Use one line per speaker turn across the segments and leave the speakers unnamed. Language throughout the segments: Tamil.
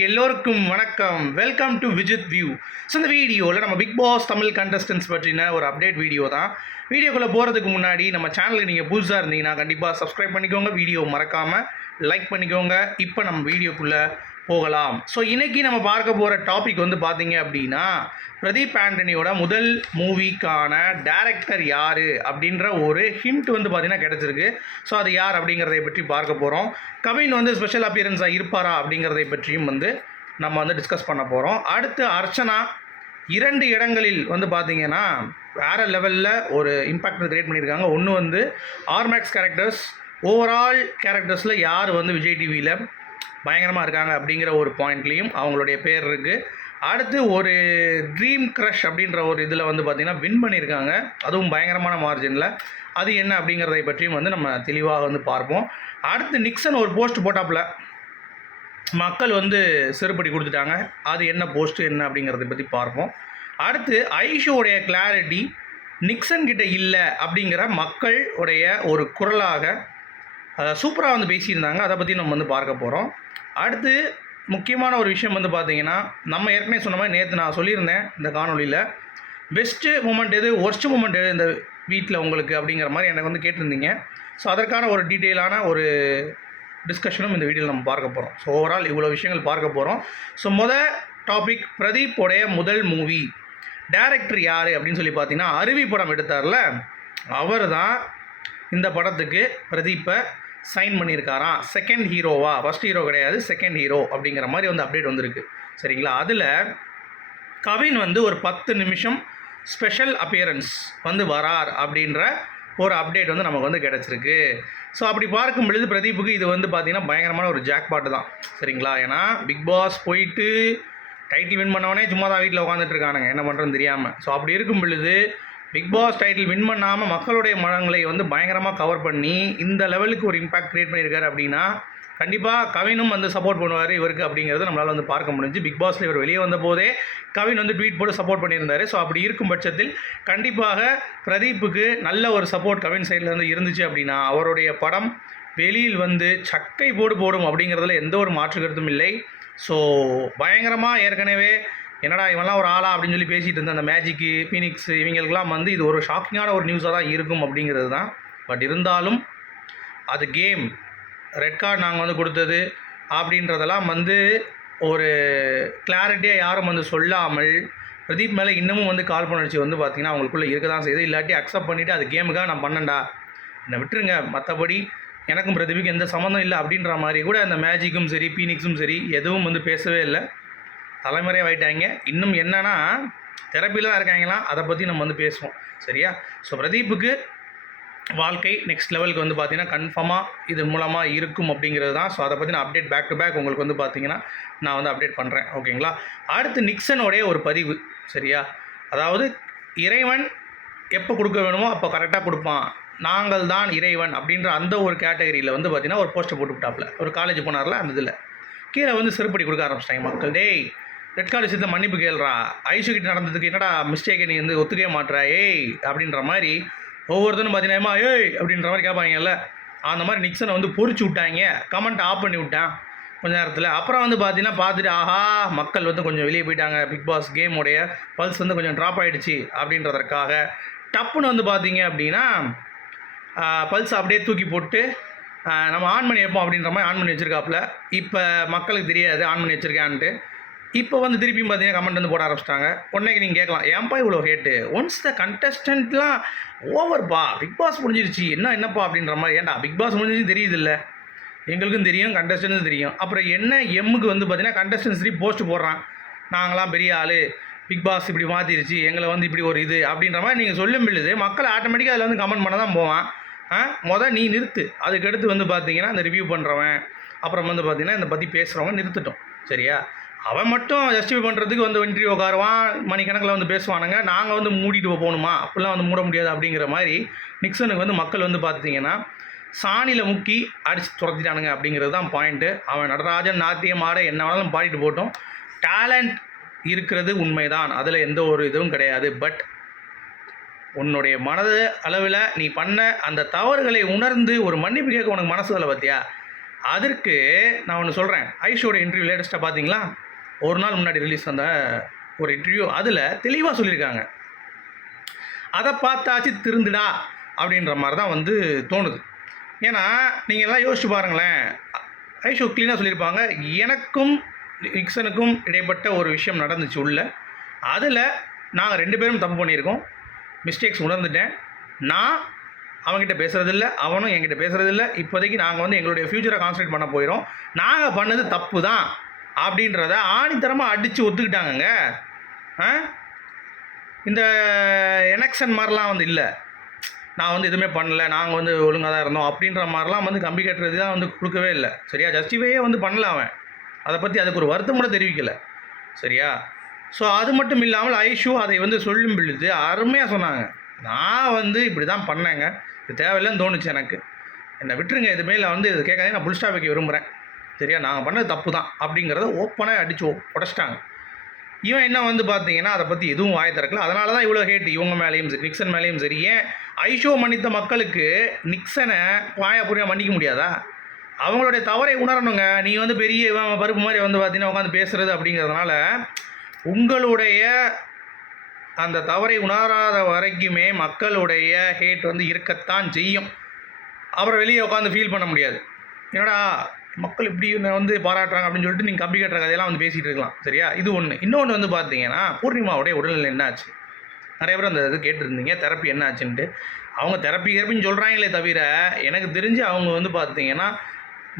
எல்லோருக்கும் வணக்கம். Welcome to Vijith view so இந்த வீடியோவில் நம்ம பிக் பாஸ் தமிழ் கண்டஸ்டன்ஸ் பற்றின ஒரு அப்டேட் வீடியோ தான். வீடியோக்குள்ளே போகிறதுக்கு முன்னாடி நம்ம சேனலுக்கு நீங்கள் புதுசாக இருந்தீங்கன்னா கண்டிப்பாக சப்ஸ்கிரைப் பண்ணிக்கோங்க. வீடியோ மறக்காமல் லைக் பண்ணிக்கோங்க. இப்போ நம்ம வீடியோக்குள்ளே போகலாம். ஸோ இன்றைக்கி நம்ம பார்க்க போகிற டாபிக் வந்து பார்த்தீங்க அப்படின்னா பிரதீப் ஆண்டனியோட முதல் மூவிக்கான டேரக்டர் யார் அப்படின்ற ஒரு ஹிண்ட் வந்து பார்த்திங்கன்னா கிடச்சிருக்கு. ஸோ அது யார் அப்படிங்கிறதை பற்றி பார்க்க போகிறோம் கவின் வந்து ஸ்பெஷல் அப்பியரன்ஸாக இருப்பாரா அப்படிங்கிறதை பற்றியும் வந்து நம்ம வந்து டிஸ்கஸ் பண்ண போகிறோம் அடுத்து அர்ச்சனா இரண்டு இடங்களில் வந்து பார்த்திங்கன்னா வேறு லெவலில் ஒரு இம்பாக்ட் கிரியேட் பண்ணியிருக்காங்க. ஒன்று வந்து ஆர்மேக்ஸ் கேரக்டர்ஸ் ஓவரால் கேரக்டர்ஸில் யார் வந்து விஜய் டிவியில் பயங்கரமாக இருக்காங்க அப்படிங்கிற ஒரு பாயிண்ட்லேயும் அவங்களுடைய பேர் இருக்குது அடுத்து ஒரு ட்ரீம் க்ரஷ் அப்படின்ற ஒரு இதில் வந்து பார்த்திங்கன்னா வின் பண்ணியிருக்காங்க. அதுவும் பயங்கரமான மார்ஜினில் அது என்ன அப்படிங்கிறதை பற்றியும் வந்து நம்ம தெளிவாக வந்து பார்ப்போம். அடுத்து நிக்சன் ஒரு போஸ்ட் போட்டாப்புல. மக்கள் வந்து செருப்படி கொடுத்துட்டாங்க. அது என்ன போஸ்ட்டு என்ன அப்படிங்கிறத பற்றி பார்ப்போம். அடுத்து ஐஷோடைய கிளாரிட்டி நிக்சன் கிட்ட இல்லை அப்படிங்கிற மக்கள் உடைய ஒரு குரலாக சூப்பராக வந்து பேசியிருந்தாங்க. அதை பற்றி நம்ம வந்து பார்க்க போகிறோம் அடுத்து முக்கியமான ஒரு விஷயம் வந்து பார்த்தீங்கன்னா நம்ம ஏற்கனவே சொன்ன மாதிரி நேற்று நான் சொல்லியிருந்தேன் இந்த காணொலியில் பெஸ்ட்டு மூமெண்ட் எது ஒர்ஸ்ட் மூமெண்ட் எது இந்த வீட்டில் உங்களுக்கு அப்படிங்கிற மாதிரி எனக்கு வந்து கேட்டிருந்தீங்க. ஸோ அதற்கான ஒரு டீட்டெயிலான ஒரு டிஸ்கஷனும் இந்த வீடியோவில் நம்ம பார்க்க போகிறோம் ஸோ ஓவரால் இவ்வளோ விஷயங்கள் பார்க்க போகிறோம் ஸோ முத டாபிக் பிரதீப் உடைய முதல் மூவி டேரக்டர் யார் அப்படின்னு சொல்லி பார்த்தீங்கன்னா அருவி படம் எடுத்தார்ல. அவர் தான் இந்த படத்துக்கு பிரதீப்பை சைன் பண்ணியிருக்காராம் செகண்ட் ஹீரோவா ஃபஸ்ட் ஹீரோ கிடையாது செகண்ட் ஹீரோ அப்படிங்கிற மாதிரி வந்து அப்டேட் வந்திருக்கு. சரிங்களா? அதில் கவின் வந்து ஒரு பத்து நிமிஷம் ஸ்பெஷல் அப்பியரன்ஸ் வந்து வரார் அப்படின்ற ஒரு அப்டேட் வந்து நமக்கு வந்து கிடச்சிருக்கு. ஸோ அப்படி பார்க்கும் பொழுது பிரதீப்புக்கு இது வந்து பார்த்திங்கன்னா பயங்கரமான ஒரு ஜாக் பாட்டு தான். சரிங்களா? ஏன்னா பிக் பாஸ் போயிட்டு டைட்டில் வின் பண்ணவனே சும்மா தான் வீட்டில் உட்காந்துட்டு இருக்கானுங்க. என்ன பண்ணுறதுன்னு தெரியாமல் ஸோ அப்படி இருக்கும் பொழுது பிக் பாஸ் டைட்டில் வின் பண்ணாமல் மக்களுடைய மனங்களை வந்து பயங்கரமாக கவர் பண்ணி இந்த லெவலுக்கு ஒரு இம்பாக்ட் க்ரியேட் பண்ணியிருக்காரு அப்படின்னா கண்டிப்பாக கவினும் வந்து சப்போர்ட் பண்ணுவார் இவருக்கு அப்படிங்கிறது நம்மளால் வந்து பார்க்க முடிஞ்சு. பிக் பாஸில் இவர் வெளியே வந்த போதே கவின் வந்து ட்வீட் போட்டு சப்போர்ட் பண்ணியிருந்தார். ஸோ அப்படி இருக்கும் பட்சத்தில் கண்டிப்பாக பிரதீப்புக்கு நல்ல ஒரு சப்போர்ட் கவின் சைடில் வந்து இருந்துச்சு அப்படின்னா அவருடைய படம் வெளியில் வந்து சக்கை போடு போடும் அப்படிங்கிறதுல எந்த ஒரு மாற்று கருத்தும் இல்லை. ஸோ பயங்கரமாக ஏற்கனவே என்னடா இவன்லாம் ஒரு ஆளா அப்படின்னு சொல்லி பேசிகிட்டு இருந்த அந்த மேஜிக்கு ஃபீனிக்ஸ் இவங்களுக்கெல்லாம் வந்து இது ஒரு ஷாக்கிங்கான ஒரு நியூஸாக தான் இருக்கும் அப்படிங்கிறது தான். பட் இருந்தாலும் அது கேம் ரெட் கார்டு நாங்கள் வந்து கொடுத்தது அப்படின்றதெல்லாம் வந்து ஒரு கிளாரிட்டியாக யாரும் வந்து சொல்லாமல் பிரதீப் மேலே இன்னமும் வந்து கால் பண்ணடிச்சு வந்து பார்த்தீங்கன்னா அவங்களுக்குள்ளே இருக்க தான் செய்யுது. இல்லாட்டி அக்செப்ட் பண்ணிவிட்டு அது கேமுக்காக நான் பண்ணண்டா என்னை விட்டுருங்க. மற்றபடி எனக்கும் பிரதீபுக்கு எந்த சம்மந்தம் இல்லை அப்படின்ற மாதிரி கூட அந்த மேஜிக்கும் சரி பீனிக்ஸும் சரி எதுவும் வந்து பேசவே இல்லை. தலைமுறையாகிட்டாங்க இன்னும் என்னன்னா தெரப்பில தான் இருக்காங்களாம் அதை பற்றி நம்ம வந்து பேசுவோம். சரியா? ஸோ பிரதீப்புக்கு வாழ்க்கை நெக்ஸ்ட் லெவலுக்கு வந்து பார்த்தீங்கன்னா கன்ஃபார்மாக இது மூலமாக இருக்கும் அப்படிங்கிறது தான். ஸோ அதை பற்றி நான் அப்டேட் பேக் டு பேக் உங்களுக்கு வந்து பார்த்தீங்கன்னா நான் வந்து அப்டேட் பண்ணுறேன் ஓகேங்களா அடுத்து நிக்சனுடைய ஒரு பதிவு. சரியா? அதாவது இறைவன் எப்போ கொடுக்க வேணுமோ அப்போ கரெக்டாக கொடுப்பான். நாங்கள் தான் இறைவன் அப்படின்ற அந்த ஒரு கேட்டகரியில் வந்து பார்த்திங்கன்னா ஒரு போஸ்டர் போட்டு விட்டாப்புல. ஒரு காலேஜ் போனார்ல அந்த இதில். கீழே வந்து செருப்படி கொடுக்க ஆரம்பிச்சிட்டாங்க மக்கள். டேய் ரெட் கார்டு விஷயத்தில் மன்னிப்பு கேள்றா. ஐஷு கிட்ட நடந்ததுக்கு என்னடா மிஸ்டேக்கை நீ வந்து ஒத்துக்கவே மாட்டுறா ஏய் அப்படின்ற மாதிரி ஒவ்வொருத்தரும் பார்த்தீங்கன்னா ஏய் அப்படின்ற மாதிரி கேட்பாங்கல்ல அந்த மாதிரி நிக்சனை வந்து பொறிச்சு விட்டாங்க. கமெண்ட் ஆஃப் பண்ணி விட்டேன் கொஞ்ச நேரத்தில். அப்புறம் வந்து பார்த்தீங்கன்னா பார்த்துட்டு ஆஹா மக்கள் வந்து கொஞ்சம் வெளியே போயிட்டாங்க. பிக் பாஸ் கேமுடைய பல்ஸ் வந்து கொஞ்சம் ட்ராப் ஆகிடுச்சு அப்படின்றதற்காக. டப்புன்னு வந்து பார்த்தீங்க அப்படின்னா பல்ஸ் அப்படியே தூக்கி போட்டு நம்ம ஆன் பண்ணி வைப்போம் அப்படின்ற மாதிரி ஆன் பண்ணி வச்சுருக்காப்புல. இப்போ மக்களுக்கு தெரியாது ஆன் பண்ணி வச்சுருக்கான்ட்டு. இப்போ வந்து திருப்பியும் பார்த்தீங்கன்னா கமெண்ட் வந்து போட ஆரம்பிச்சிட்டாங்க. உடனே நீங்கள் கேட்கலாம் ஏன்ப்பா இவ்வளோ ஹேட்டு ஒன்ஸ் த கண்டஸ்டன்ட்லாம் ஓவர்ப்பா பிக் பாஸ் முடிஞ்சிருச்சு. என்ன என்னப்பா அப்படின்ற மாதிரி ஏன்டா பிக் பாஸ் முடிஞ்சிருச்சு தெரியுது இல்லை எங்களுக்கும் தெரியும் கண்டஸ்டன்ஸும் தெரியும். அப்புறம் என்ன எம்முக்கு வந்து பார்த்தீங்கன்னா கண்டஸ்டன்ஸ் திருப்பி போஸ்ட் போடுறான். நாங்களாம் பெரிய ஆள். பிக் பாஸ் இப்படி மாற்றிருச்சு எங்களை வந்து இப்படி ஒரு இது அப்படின்ற மாதிரி நீங்கள் சொல்லும் பொழுது மக்கள் ஆட்டோமேட்டிக்காக அதில் வந்து கமெண்ட் பண்ண தான் போவான். ஆ மொதல் நீ நிறுத்து. அதுக்கடுத்து வந்து பார்த்தீங்கன்னா இந்த ரிவ்யூ பண்ணுறவன் அப்புறம் வந்து பார்த்தீங்கன்னா இந்த பற்றி பேசுகிறவங்க நிறுத்தட்டும். சரியா? அவன் மட்டும் ஜஸ்டிஃபை பண்ணுறதுக்கு வந்து இன்டர்வியூ உட்காருவான் மணிக்கணக்கில் வந்து பேசுவானுங்க. நாங்கள் வந்து மூடிட்டு போகணுமா? அப்படிலாம் வந்து மூட முடியாது அப்படிங்கிற மாதிரி நிக்சனுக்கு வந்து மக்கள் வந்து பார்த்தீங்கன்னா சாணியில் முக்கி அடித்து துரத்திட்டானுங்க அப்படிங்கிறது தான் பாயிண்ட்டு அவன் நடராஜன் நாத்தியம் ஆட என்ன வேணாலும் பாடிட்டு போட்டோம். டேலண்ட் இருக்கிறது உண்மைதான். அதில் எந்த ஒரு இதுவும் கிடையாது. பட் உன்னுடைய மனது அளவில் நீ பண்ண அந்த தவறுகளை உணர்ந்து ஒரு மன்னிப்பு கேட்க உனக்கு மனசு வரல பார்த்தியா அதற்கு நான் ஒன்று சொல்கிறேன் ஐஷோட இன்டர்வியூ லேட்டஸ்ட்டாக பார்த்தீங்களா? ஒரு நாள் முன்னாடி ரிலீஸ் அந்த ஒரு இன்டர்வியூ அதில் தெளிவாக சொல்லியிருக்காங்க. அதை பார்த்தாச்சு திருந்துடா அப்படின்ற மாதிரி தான் வந்து தோணுது. ஏன்னா நீங்கள் எல்லாம் யோசிச்சு பாருங்களேன். ஐஷோ க்ளீனாக சொல்லியிருப்பாங்க. எனக்கும் நிக்சனுக்கும் இடைப்பட்ட ஒரு விஷயம் நடந்துச்சு உள்ள. அதில் நாங்கள் ரெண்டு பேரும் தப்பு பண்ணியிருக்கோம். மிஸ்டேக்ஸ் உணர்ந்துட்டேன். நான் அவன்கிட்ட பேசுகிறதில்ல அவனும் என்கிட்ட பேசுகிறதில்ல இப்போதைக்கு நாங்கள் வந்து எங்களுடைய ஃப்யூச்சரை கான்சன்ட்ரேட் பண்ண போயிடும் நாங்கள் பண்ணது தப்பு தான் அப்படின்றத ஆணித்தரமாக அடித்து ஒத்துக்கிட்டாங்கங்க. ஆ? இந்த எலெக்ஷன் மாதிரிலாம் வந்து இல்லை. நான் வந்து எதுவுமே பண்ணல. நாங்கள் வந்து ஒழுங்காக தான் இருந்தோம் அப்படின்ற மாதிரிலாம் வந்து கம்பி கட்டுறது தான் வந்து கொடுக்கவே இல்லை. சரியா? ஜஸ்டிஃபையே வந்து பண்ணல அவன். அதை பற்றி அதுக்கு ஒரு வருத்தம் கூட தெரிவிக்கலை. சரியா? ஸோ அது மட்டும் இல்லாமல் ஐஷு அதை வந்து சொல்லும் பிழுது அருமையாக சொன்னாங்க. நான் வந்து இப்படி தான் பண்ணேங்க. இது தேவையில்லைன்னு தோணுச்சு எனக்கு. என்னை விட்டுருங்க. இதுமே வந்து இது கேட்காதே நான் புல் ஸ்டாப் வைக்க விரும்புகிறேன் சரியா? நாங்கள் பண்ணது தப்பு தான் அப்படிங்கிறத ஓப்பனாக அடித்து உடச்சிட்டாங்க. இவன் என்ன வந்து பார்த்தீங்கன்னா அதை பற்றி எதுவும் வாய திறக்கல. அதனால தான் இவ்வளோ ஹேட் இவங்க மேலேயும் சரி நிக்சன் மேலேயும் சரி. ஏன் ஐஷோ மன்னித்த மக்களுக்கு நிக்சனை வாயப்புரியாக மன்னிக்க முடியாதா? அவங்களுடைய தவறை உணரணுங்க. நீ வந்து பெரிய இவன் பருப்பு மாதிரி வந்து பார்த்தீங்கன்னா உட்காந்து பேசுறது அப்படிங்கிறதுனால உங்களுடைய அந்த தவறை உணராத வரைக்குமே மக்களுடைய ஹேட் வந்து இருக்கத்தான் செய்யும். அப்புறம் வெளியே உட்காந்து ஃபீல் பண்ண முடியாது. என்னடா மக்கள் இப்படி வந்து பாராட்டுறாங்க அப்படின்னு சொல்லிட்டு நீங்கள் கம்பி கட்டுற கதையெல்லாம் வந்து பேசிகிட்டு இருக்கலாம் சரியா? இது ஒன்று இன்னொன்று வந்து பார்த்தீங்கன்னா பூர்ணிமாவுடைய உடல்நிலை என்ன ஆச்சு? நிறைய பேர் அந்த இது கேட்டிருந்தீங்க தெரப்பி என்ன ஆச்சுன்ட்டு. அவங்க தெரப்பி தெரப்பின்னு சொல்கிறாங்களே தவிர எனக்கு தெரிஞ்சு அவங்க வந்து பார்த்தீங்கன்னா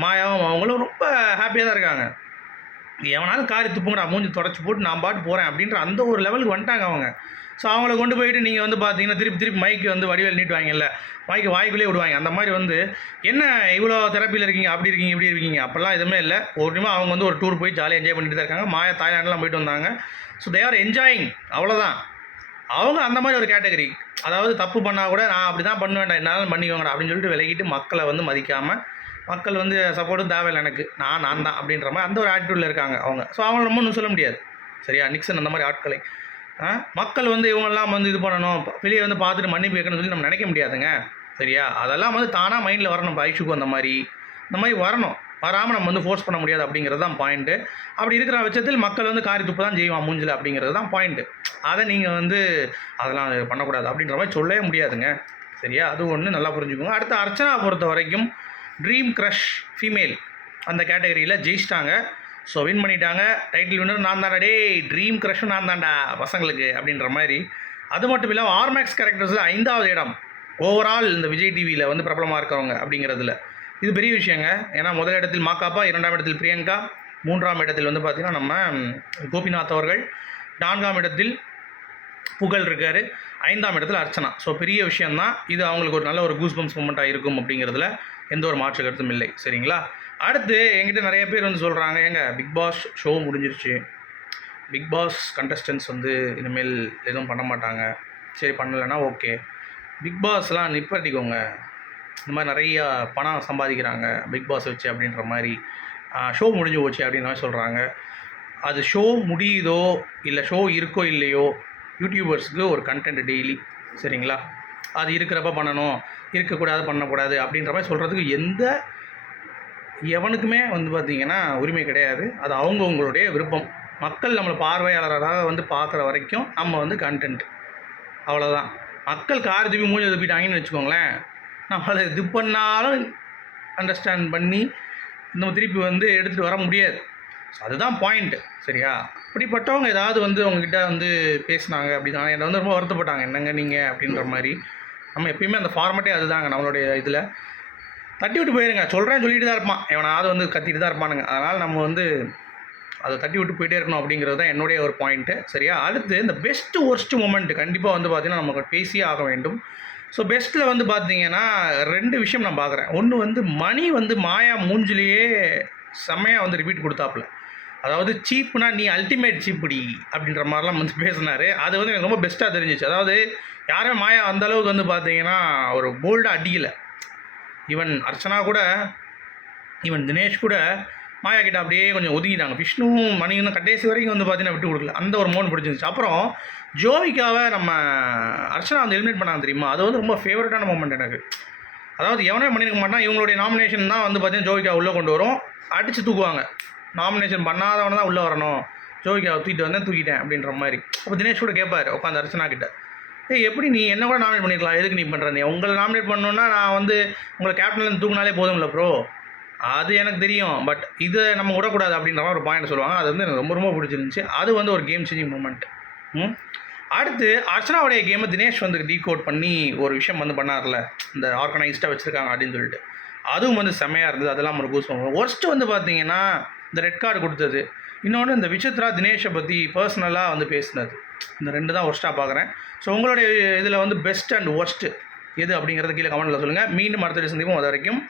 மாயாவும் அவங்களும் ரொம்ப ஹாப்பியாக தான் இருக்காங்க. எவனாலும் காரி துப்புங்கடா மூஞ்சி தொடச்சி போட்டு நான் பாட்டு போகிறேன் அப்படின்ற அந்த ஒரு லெவலுக்கு வந்துட்டாங்க அவங்க. ஸோ அவங்கள கொண்டு போயிட்டு நீங்கள் வந்து பார்த்தீங்கன்னா திருப்பி திருப்பி மைக்கு வந்து வடிவேல் நீட்டுவாங்கல்ல மைக்கு வாய்க்குள்ளே விடுவாங்க. அந்த மாதிரி வந்து என்ன இவ்வளோ தெரப்பியில் இருக்கீங்க? அப்படி இருக்கீங்க இப்படி இருக்கீங்க? அப்போல்லாம் எதுவுமே இல்லை. ஒரு நிமிஷம் அவங்க வந்து ஒரு டூர் போய் ஜாலியாக என்ஜாய் பண்ணிட்டு தான் இருக்காங்க. மாயா தாய்லாண்டெலாம் போயிட்டு வந்தாங்க. ஸோ தே ஆர் என்ஜாயிங் அவ்வளோதான் அவங்க அந்த மாதிரி ஒரு கேட்டகரி அதாவது தப்பு பண்ணால் கூட நான் அப்படி தான் பண்ணுவேன் என்னாலும் பண்ணிக்கோங்கடா அப்படின்னு சொல்லிட்டு விலகிட்டு மக்களை வந்து மதிக்காமல் மக்கள் வந்து சப்போர்ட்டும் தேவையில்லை எனக்கு. நான் நான் தான் அப்படின்ற மாதிரி அந்த ஒரு ஆட்டிடியூடில் இருக்காங்க அவங்க. ஸோ அவங்கள நம்ம ஒன்றும் சொல்ல முடியாது. சரியா? நிக்சன் அந்த மாதிரி ஆட்களை. மக்கள் வந்து இவங்கெல்லாம் வந்து இது பண்ணணும் வெளியே வந்து பார்த்துட்டு மன்னிப்பு கேட்கணும்னு சொல்லி நம்ம நினைக்க முடியாதுங்க. சரியா? அதெல்லாம் வந்து தானாக மைண்டில் வரணும் இப்போ அந்த மாதிரி. இந்த மாதிரி வரணும். வராமல் நம்ம வந்து ஃபோர்ஸ் பண்ண முடியாது அப்படிங்கிறது தான் பாயிண்ட்டு அப்படி இருக்கிற பட்சத்தில் மக்கள் வந்து காரி துப்பு தான் செய்வான் மூஞ்சில் அப்படிங்கிறது தான் பாயிண்ட்டு அதை நீங்கள் வந்து அதெல்லாம் பண்ணக்கூடாது அப்படின்ற மாதிரி சொல்லவே முடியாதுங்க. சரியா? அது ஒன்று நல்லா புரிஞ்சுக்கோங்க. அடுத்து அர்ச்சனா பொறுத்த வரைக்கும் ட்ரீம் க்ரஷ் ஃபீமேல் அந்த கேட்டகரியில் ஜெயிச்சிட்டாங்க. ஸோ வின் பண்ணிட்டாங்க. டைட்டில் வின்னர் நான் தான்டா டேய் ட்ரீம் க்ரஷும் நான் தான்டா பசங்களுக்கு அப்படின்ற மாதிரி. அது மட்டும் இல்லாமல் ஆர்மேக்ஸ் கேரக்டர்ஸில் ஐந்தாவது இடம். ஓவரால் இந்த விஜய் டிவியில் வந்து பிரபலமாக இருக்கிறவங்க அப்படிங்கிறதுல. இது பெரிய விஷயங்க. ஏன்னா முதல் இடத்தில் மாக்காப்பா இரண்டாம் இடத்தில் பிரியங்கா மூன்றாம் இடத்தில் வந்து பார்த்திங்கன்னா நம்ம கோபிநாத் அவர்கள். நான்காம் இடத்தில் புகழ் இருக்கார். ஐந்தாம் இடத்துல அர்ச்சனா. ஸோ பெரிய விஷயந்தான் இது அவங்களுக்கு ஒரு நல்ல ஒரு கூஸ்பம்ஸ் மூமெண்ட்டாக இருக்கும் அப்படிங்கிறதுல எந்த ஒரு மாற்று கருத்தும் இல்லை. சரிங்களா? அடுத்து என்கிட்ட நிறைய பேர் வந்து சொல்கிறாங்க ஏங்க பிக் பாஸ் ஷோ முடிஞ்சிருச்சு. பிக் பாஸ் கண்டஸ்டன்ஸ் வந்து இனிமேல் எதுவும் பண்ண மாட்டாங்க. சரி பண்ணலைன்னா ஓகே. பிக் பாஸ்லாம் நிப்பாட்டிக்கோங்க. இந்த மாதிரி நிறையா பணம் சம்பாதிக்கிறாங்க பிக் பாஸ் வச்சு அப்படின்ற மாதிரி. ஷோ முடிஞ்சு போச்சு அப்படின்ற சொல்கிறாங்க அது ஷோ முடியுதோ இல்லை ஷோ இருக்கோ இல்லையோ யூடியூபர்ஸ்க்கு ஒரு கண்டென்ட் டெய்லி சரிங்களா? அது இருக்கிறப்ப பண்ணணும் இருக்கக்கூடாது பண்ணக்கூடாது அப்படின்ற மாதிரி சொல்கிறதுக்கு எந்த எவனுக்குமே வந்து பார்த்திங்கன்னா உரிமை கிடையாது. அது அவங்கவுங்களுடைய விருப்பம். மக்கள் நம்மளை பார்வையாளராக வந்து பார்க்குற வரைக்கும் நம்ம வந்து கண்டென்ட் அவ்வளோதான் மக்கள் கார் திருப்பி மூஞ்சி திருப்பிட்டாங்கன்னு வச்சுக்கோங்களேன். நம்மளை இது பண்ணாலும் அண்டர்ஸ்டாண்ட் பண்ணி நம்ம திருப்பி வந்து எடுத்துகிட்டு வர முடியாது. ஸோ அதுதான் பாயிண்ட்டு சரியா? அப்படிப்பட்டவங்க ஏதாவது வந்து உங்ககிட்ட வந்து பேசுனாங்க அப்படின்னா என்னை வந்து ரொம்ப வருத்தப்பட்டாங்க. என்னங்க நீங்கள் அப்படின்ற மாதிரி. நம்ம எப்பயுமே அந்த ஃபார்மேட்டே அதுதாங்க நம்மளுடைய இதில். தட்டி விட்டு போயிருங்க. சொல்கிறேன் சொல்லிட்டு தான் இருப்பான். எவனாவது வந்து கத்திட்டு தான் இருப்பானுங்க. அதனால் நம்ம வந்து அதை தட்டி விட்டு போயிட்டே இருக்கணும் அப்படிங்கிறது தான் என்னுடைய ஒரு பாயிண்ட்டு சரியா? அடுத்து இந்த பெஸ்ட்டு ஒர்ஸ்ட் மூமெண்ட் கண்டிப்பாக வந்து பார்த்திங்கன்னா நமக்கு பேசியே ஆக வேண்டும். ஸோ பெஸ்ட்டில் வந்து பார்த்தீங்கன்னா ரெண்டு விஷயம் நான் பார்க்குறேன் ஒன்று வந்து மணி வந்து மாயா மூஞ்சிலேயே செம்மையாக வந்து ரிப்பீட் கொடுத்தாப்புல. அதாவது சீப்புனா நீ அல்டிமேட் சீப்புடி அப்படின்ற மாதிரிலாம் வந்து பேசினார். அது வந்து எனக்கு ரொம்ப பெஸ்ட்டாக தெரிஞ்சிச்சு. அதாவது யாருமே மாயா அந்த அளவுக்கு வந்து பார்த்தீங்கன்னா ஒரு போல்டாக அடிக்கலை. ஈவன் அர்ச்சனா கூட ஈவன் தினேஷ் கூட மாயா கிட்ட அப்படியே கொஞ்சம் ஒதுங்கிட்டாங்க. விஷ்ணுவும் மணியும் கடைசி வரைக்கும் வந்து பார்த்தீங்கன்னா விட்டு கொடுக்கல. அந்த ஒரு மோன் பிடிச்சிருந்துச்சு. அப்புறம் ஜோவிகாவை நம்ம அர்ச்சனா வந்து எலிமினேட் பண்ணாங்க தெரியுமா? அது வந்து ரொம்ப ஃபேவரட்டான மூமெண்ட் எனக்கு. அதாவது எவனே பண்ணியிருக்க மாட்டான் இவங்களுடைய நாமினேஷன் தான் வந்து பார்த்தீங்கன்னா ஜோவிகா உள்ளே கொண்டு வரும். அடித்து தூக்குவாங்க. நாமினேஷன் பண்ணாதவன தான் உள்ளே வரணும். ஜோவிகாவை தூக்கிட்டு வந்தேன் தூக்கிட்டேன் அப்படின்ற மாதிரி. அப்போ தினேஷ் கூட கேட்பார் உட்காந்து அர்ச்சனா கிட்ட. ஏய் எப்படி நீ என்ன கூட நாமினேட் பண்ணிக்கலாம் எதுக்கு நீ பண்ணுற நீ? உங்களை நாமினேட் பண்ணணுன்னா நான் வந்து உங்களை கேப்டன்லேருந்து தூக்குனாலே போதும்ல ப்ரோ அது எனக்கு தெரியும். பட் இதை நம்ம விடக்கூடாது அப்படின்ற மாதிரி ஒரு பாயிண்ட் சொல்லுவாங்க. அது வந்து எனக்கு ரொம்ப ரொம்ப பிடிச்சிருந்துச்சு. அது வந்து ஒரு கேம் சேஞ்சிங் மூமெண்ட் ம்? அடுத்து அர்ச்சனாவுடைய கேமை தினேஷ் வந்து டீகோட் பண்ணி ஒரு விஷயம் வந்து பண்ணார்ல. இந்த ஆர்கனைஸ்டாக வச்சுருக்காங்க அப்படின்னு சொல்லிட்டு. அதுவும் வந்து செம்மையாக இருந்தது. அதெல்லாம் ஒரு கூஸ் ஒர்ஸ்ட்டு வந்து பார்த்தீங்கன்னா இந்த ரெட் கார்டு கொடுத்தது. இன்னொன்று இந்த விசித்ரா தினேஷை பற்றி பர்சனலாக வந்து பேசினது. இந்த ரெண்டு தான் ஒர்ஸ்ட்டாக பார்க்குறேன் ஸோ உங்களுடைய இதில் வந்து பெஸ்ட் அண்ட் ஒர்ஸ்ட்டு எது அப்படிங்கிறது கீழே கமெண்ட்டில் சொல்லுங்கள் மீண்டும் அடுத்த சந்திப்போம். அது வரைக்கும்